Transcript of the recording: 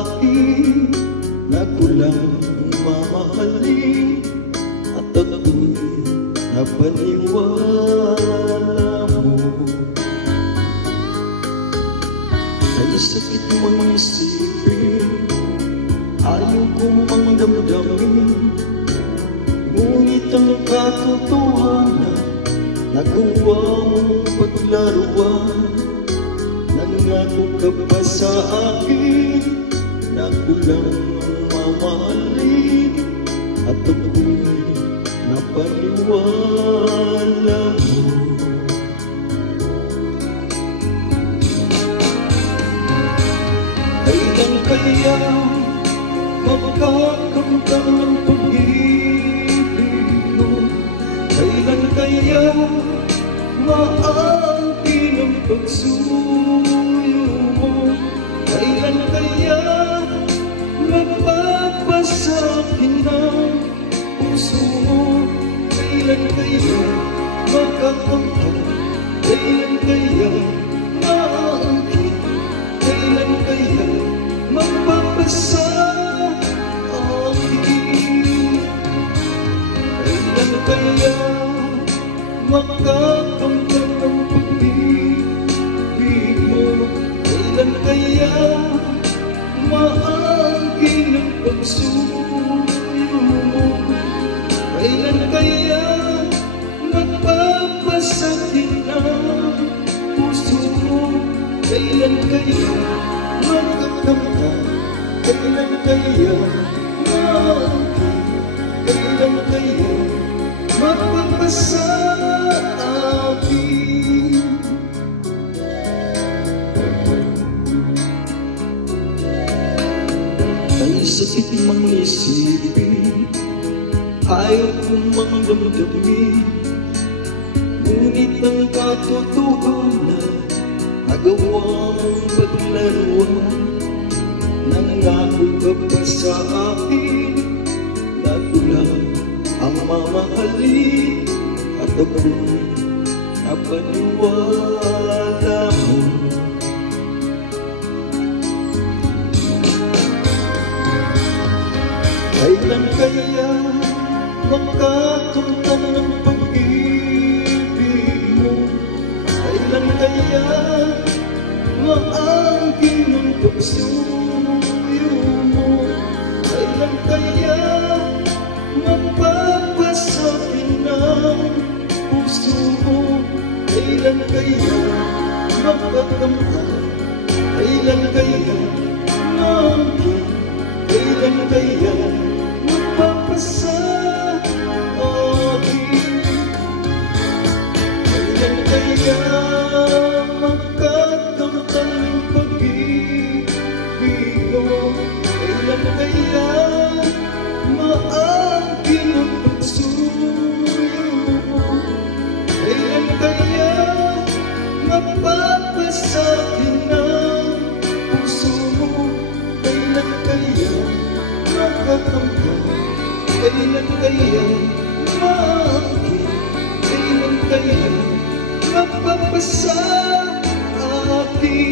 akin na kulang mamahalin, at ako'y napaniwala mo. Ay sakit mang isipin, ayaw kong mang damdamin, ngunit ang katotohanan nakuha mong paglaruan. Nangako ka pa sa akin na kulang mamahalin, at ako'y napaniwala mo. Kailan kaya magkakamtan ng pag-ibig mo? Kailan kaya maangkin ang pagsuyo mo? Kailan kaya magpapasakin ang puso mo? Kailan kaya magkakamtan? Kailan kaya maangkin? Kailan kaya magpapasakin? Kailan kaya makakamtan ng pag-ibig mo? Kailan kaya maangkin ang pagsuyo mo? Kailan kaya magpapasakin ang puso mo? Kailan kaya makakamtan? Kailan kaya maangkin? Kailan kaya magpapasakin? Ay sakit mang isipin, ayaw kong mang damdamin, ngunit ang katotohanan nagawa mong paglaruan. Nangako ka pa sa akin na kulang ang mamahalin, at ako'y napaniwala mo. Kailan kaya makakamtan ng pag-ibig mo? Kailan kaya maangkin ang pagsuyo mo? Kailan kaya magpapasakin ang puso mo? Kailan kaya makakamtan? Kailan kaya maangkin? Kailan kaya magpapasakin? Kailan kaya makakamtan ng pag-ibig mo? Kailan kaya maangkin ang pagsuyo mo? Kailan kaya magpapasakin ang puso mo? Kailan kaya makakamtan? Kailan kaya maangkin? Kailan kaya magpapasakin?